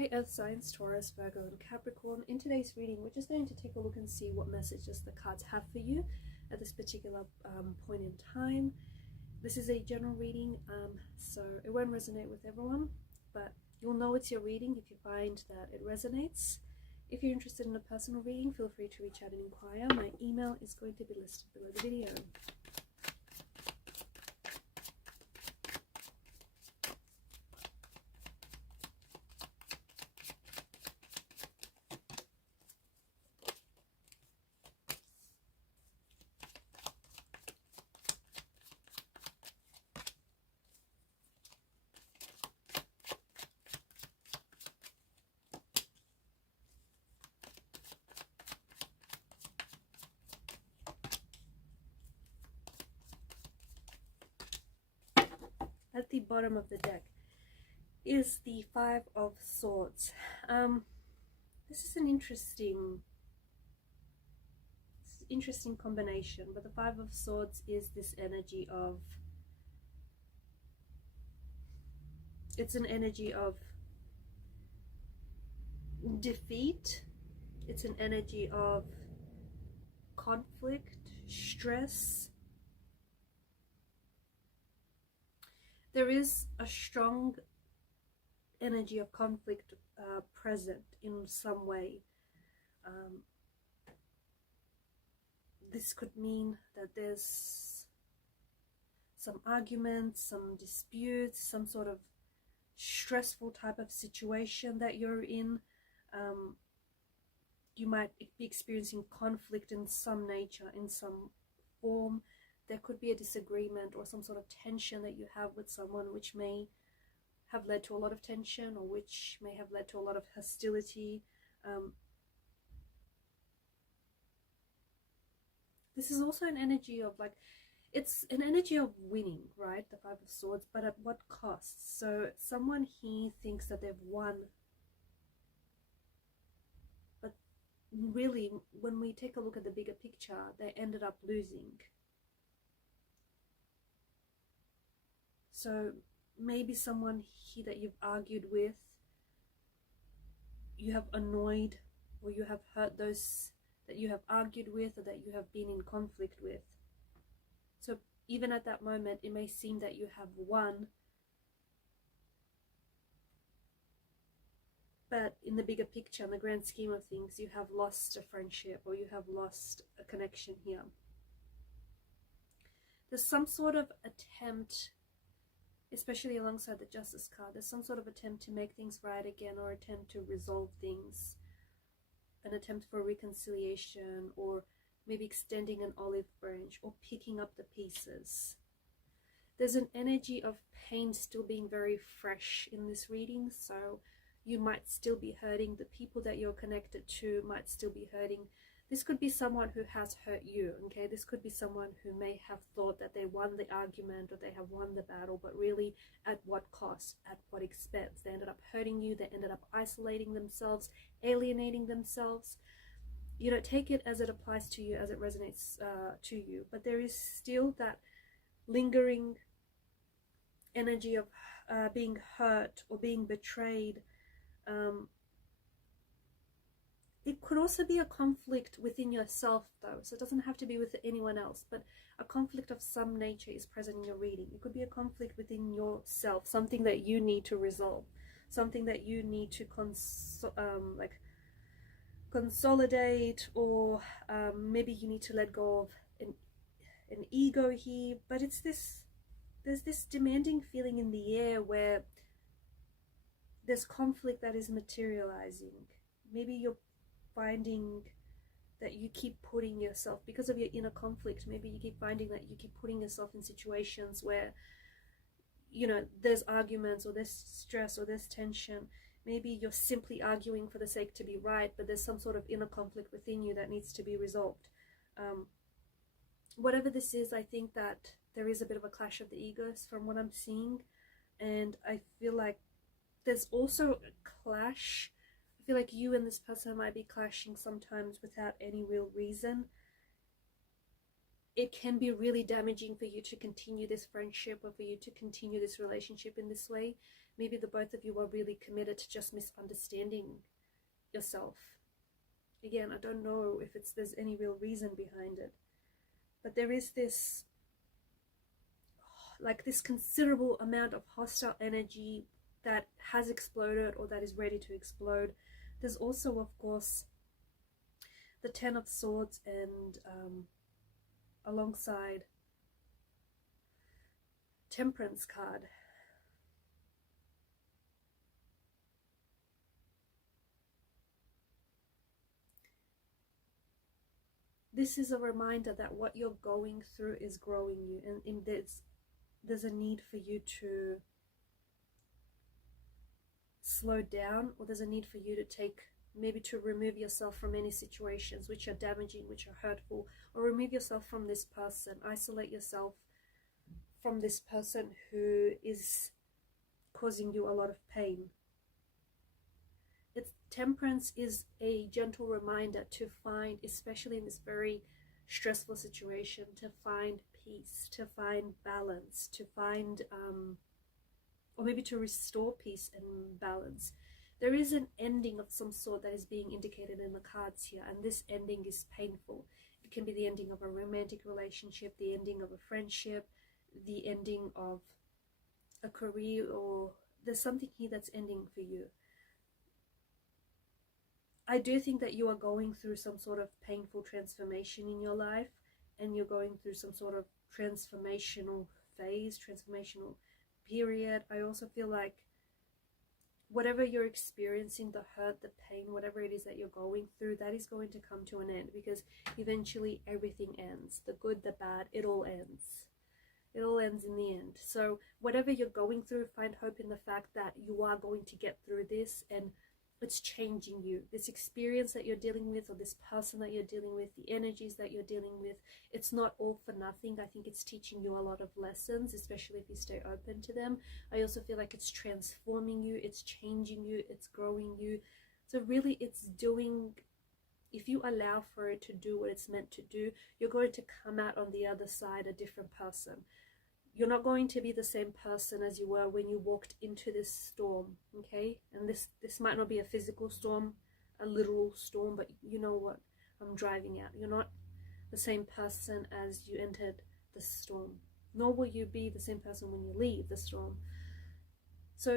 Hey Earth signs, Taurus, Virgo and Capricorn. In today's reading, we're just going to take a look and see what messages the cards have for you at this particular point in time. This is a general reading, so it won't resonate with everyone, but you'll know it's your reading if you find that it resonates. If you're interested in a personal reading, feel free to reach out and inquire. My email is going to be listed below the video. At the bottom of the deck is the Five of Swords. This is an interesting combination, but the Five of Swords is this energy of, it's an energy of defeat, it's an energy of conflict, stress. There is a strong energy of conflict present in some way. This could mean that there's some arguments, some disputes, some sort of stressful type of situation that you're in. You might be experiencing conflict in some nature, in some form. There could be a disagreement or some sort of tension that you have with someone, which may have led to a lot of tension or which may have led to a lot of hostility. This is also an energy of, like, it's an energy of winning, right? The Five of Swords, but at what cost? So someone here thinks that they've won, but really, when we take a look at the bigger picture, they ended up losing. So maybe someone here that you've argued with, you have annoyed, or you have hurt those that you have argued with or that you have been in conflict with. So even at that moment, it may seem that you have won, but in the bigger picture, in the grand scheme of things, you have lost a friendship or you have lost a connection here. There's some sort of attempt, especially alongside the Justice card, there's some sort of attempt to make things right again, or attempt to resolve things, an attempt for reconciliation, or maybe extending an olive branch or picking up the pieces. There's an energy of pain still being very fresh in this reading, so you might still be hurting. The people that you're connected to might still be hurting. This could be someone who has hurt you, okay? This could be someone who may have thought that they won the argument or they have won the battle, but really at what cost, at what expense? They ended up hurting you, they ended up isolating themselves, alienating themselves. You know, take it as it applies to you, as it resonates to you. But there is still that lingering energy of being hurt or being betrayed. It could also be a conflict within yourself, though, so it doesn't have to be with anyone else, but a conflict of some nature is present in your reading. It could be a conflict within yourself, something that you need to resolve, something that you need to consolidate, or maybe you need to let go of an ego here. But it's there's this demanding feeling in the air where there's conflict that is materializing. Maybe you're finding that you keep putting yourself, because of your inner conflict, maybe you keep finding that you keep putting yourself in situations where, you know, there's arguments or there's stress or there's tension. Maybe you're simply arguing for the sake to be right, but there's some sort of inner conflict within you that needs to be resolved. Whatever this is, I think that there is a bit of a clash of the egos from what I'm seeing, and I feel like there's also a clash. I feel like you and this person might be clashing sometimes without any real reason. It can be really damaging for you to continue this friendship or for you to continue this relationship in this way. maybe the both of you are really committed to just misunderstanding yourself. Again, I don't know if there's any real reason behind it, but there is this, like this considerable amount of hostile energy that has exploded or that is ready to explode. There's also, of course, the Ten of Swords and alongside Temperance card. This is a reminder that what you're going through is growing you, and there's a need for you to slow down, or there's a need for you to maybe to remove yourself from any situations which are damaging, which are hurtful, or remove yourself from this person, isolate yourself from this person who is causing you a lot of pain. Temperance is a gentle reminder to find, especially in this very stressful situation, to find peace, to find balance, to find, or maybe to restore peace and balance. There is an ending of some sort that is being indicated in the cards here, and this ending is painful. It can be the ending of a romantic relationship, the ending of a friendship, the ending of a career, or there's something here that's ending for you. I do think that you are going through some sort of painful transformation in your life, and you're going through some sort of transformational phase, transformational period. I also feel like whatever you're experiencing, the hurt, the pain, whatever it is that you're going through, that is going to come to an end, because eventually everything ends. The good, the bad, it all ends. It all ends in the end. So whatever you're going through, find hope in the fact that you are going to get through this, and it's changing you. This experience that you're dealing with, or this person that you're dealing with, the energies that you're dealing with, it's not all for nothing. I think it's teaching you a lot of lessons, especially if you stay open to them. I also feel like it's transforming you, it's changing you, it's growing you. So really it's doing, if you allow for it to do what it's meant to do, you're going to come out on the other side a different person. You're not going to be the same person as you were when you walked into this storm, okay? And this might not be a physical storm, a literal storm, but you know what I'm driving at. You're not the same person as you entered the storm, nor will you be the same person when you leave the storm. So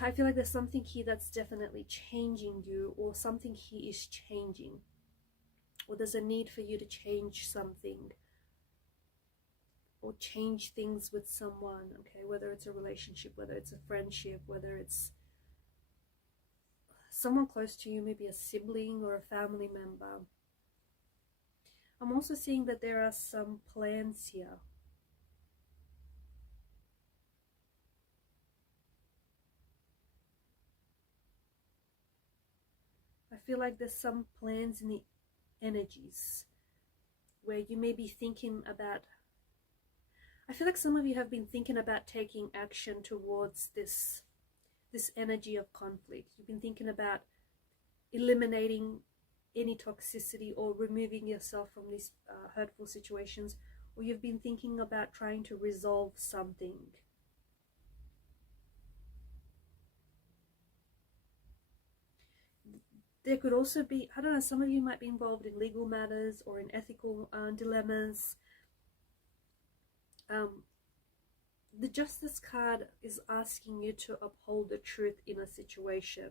I feel like there's something here that's definitely changing you, or something here is changing, or there's a need for you to change something, or change things with someone, okay? Whether it's a relationship, whether it's a friendship, whether it's someone close to you, maybe a sibling or a family member. I'm also seeing that there are some plans here. I feel like there's some plans in the energies where you may be thinking about, I feel like some of you have been thinking about taking action towards this energy of conflict. You've been thinking about eliminating any toxicity or removing yourself from these hurtful situations, or you've been thinking about trying to resolve something. There could also be, I don't know, some of you might be involved in legal matters or in ethical dilemmas. The Justice card is asking you to uphold the truth in a situation.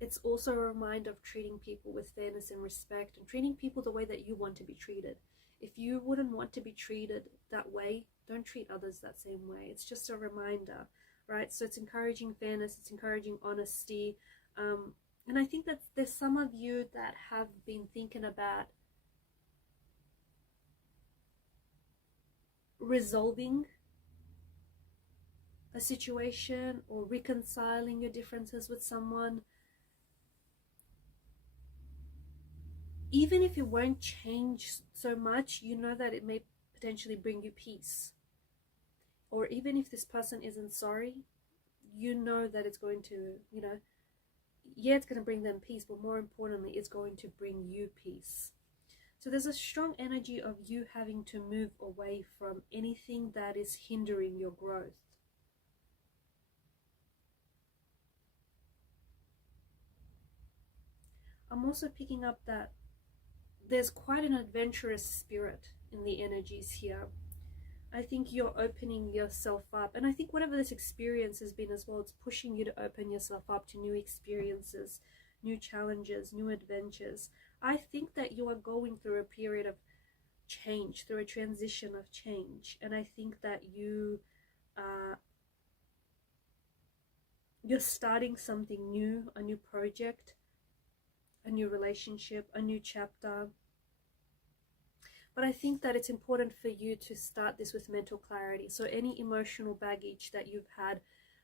It's also a reminder of treating people with fairness and respect, and treating people the way that you want to be treated. If you wouldn't want to be treated that way, don't treat others that same way. It's just a reminder, right? So it's encouraging fairness, it's encouraging honesty. And I think that there's some of you that have been thinking about resolving a situation or reconciling your differences with someone. Even if it won't change so much, you know that it may potentially bring you peace. Or even if this person isn't sorry, you know that it's going to, you know, yeah, it's going to bring them peace, but more importantly, it's going to bring you peace. So there's a strong energy of you having to move away from anything that is hindering your growth. I'm also picking up that there's quite an adventurous spirit in the energies here. I think you're opening yourself up, and I think whatever this experience has been as well, it's pushing you to open yourself up to new experiences, new challenges, new adventures. I think that you are going through a period of change, through a transition of change, and I think that you're starting something new, a new project, a new relationship, a new chapter. But I think that it's important for you to start this with mental clarity. So any emotional baggage that you've had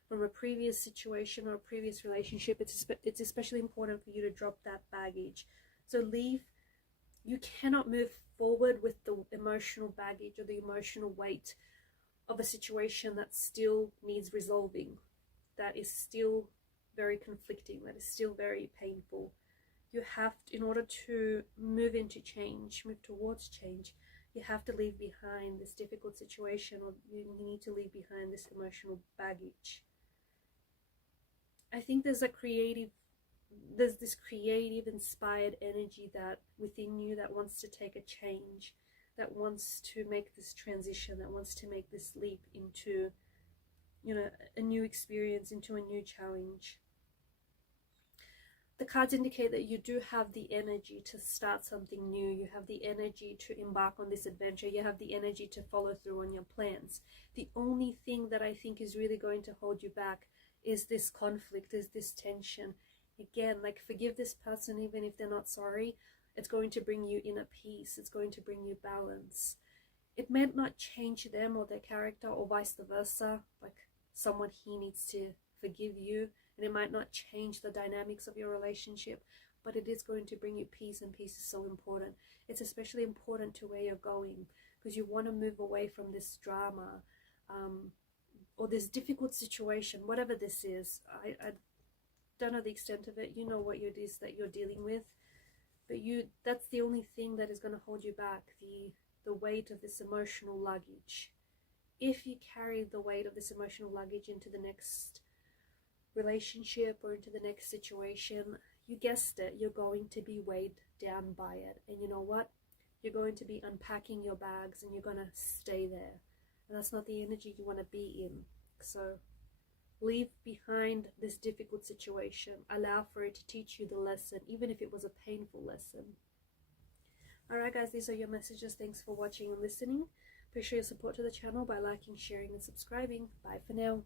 from a previous situation or a previous relationship, it's especially important for you to drop that baggage. So you cannot move forward with the emotional baggage or the emotional weight of a situation that still needs resolving, that is still very conflicting, that is still very painful. You have to, in order to move into change, move towards change, you have to leave behind this difficult situation, or you need to leave behind this emotional baggage. I think there's this creative, inspired energy that within you that wants to take a change, that wants to make this transition, that wants to make this leap into, a new experience, into a new challenge. The cards indicate that you do have the energy to start something new. You have the energy to embark on this adventure. You have the energy to follow through on your plans. The only thing that I think is really going to hold you back is this conflict, is this tension. Again, like, forgive this person even if they're not sorry. It's going to bring you inner peace. It's going to bring you balance. It may not change them or their character, or vice versa. Like, someone here needs to forgive you, and it might not change the dynamics of your relationship, but it is going to bring you peace, and peace is so important. It's especially important to where you're going, because you want to move away from this drama, or this difficult situation, whatever this is. I don't know the extent of it. You know what it is that you're dealing with, but that's the only thing that is going to hold you back, the weight of this emotional luggage. If you carry the weight of this emotional luggage into the next relationship or into the next situation, you guessed it, you're going to be weighed down by it. And you know what? You're going to be unpacking your bags, and you're going to stay there. And that's not the energy you want to be in. So leave behind this difficult situation. Allow for it to teach you the lesson, even if it was a painful lesson. Alright guys, these are your messages. Thanks for watching and listening. Please show your support to the channel by liking, sharing and subscribing. Bye for now.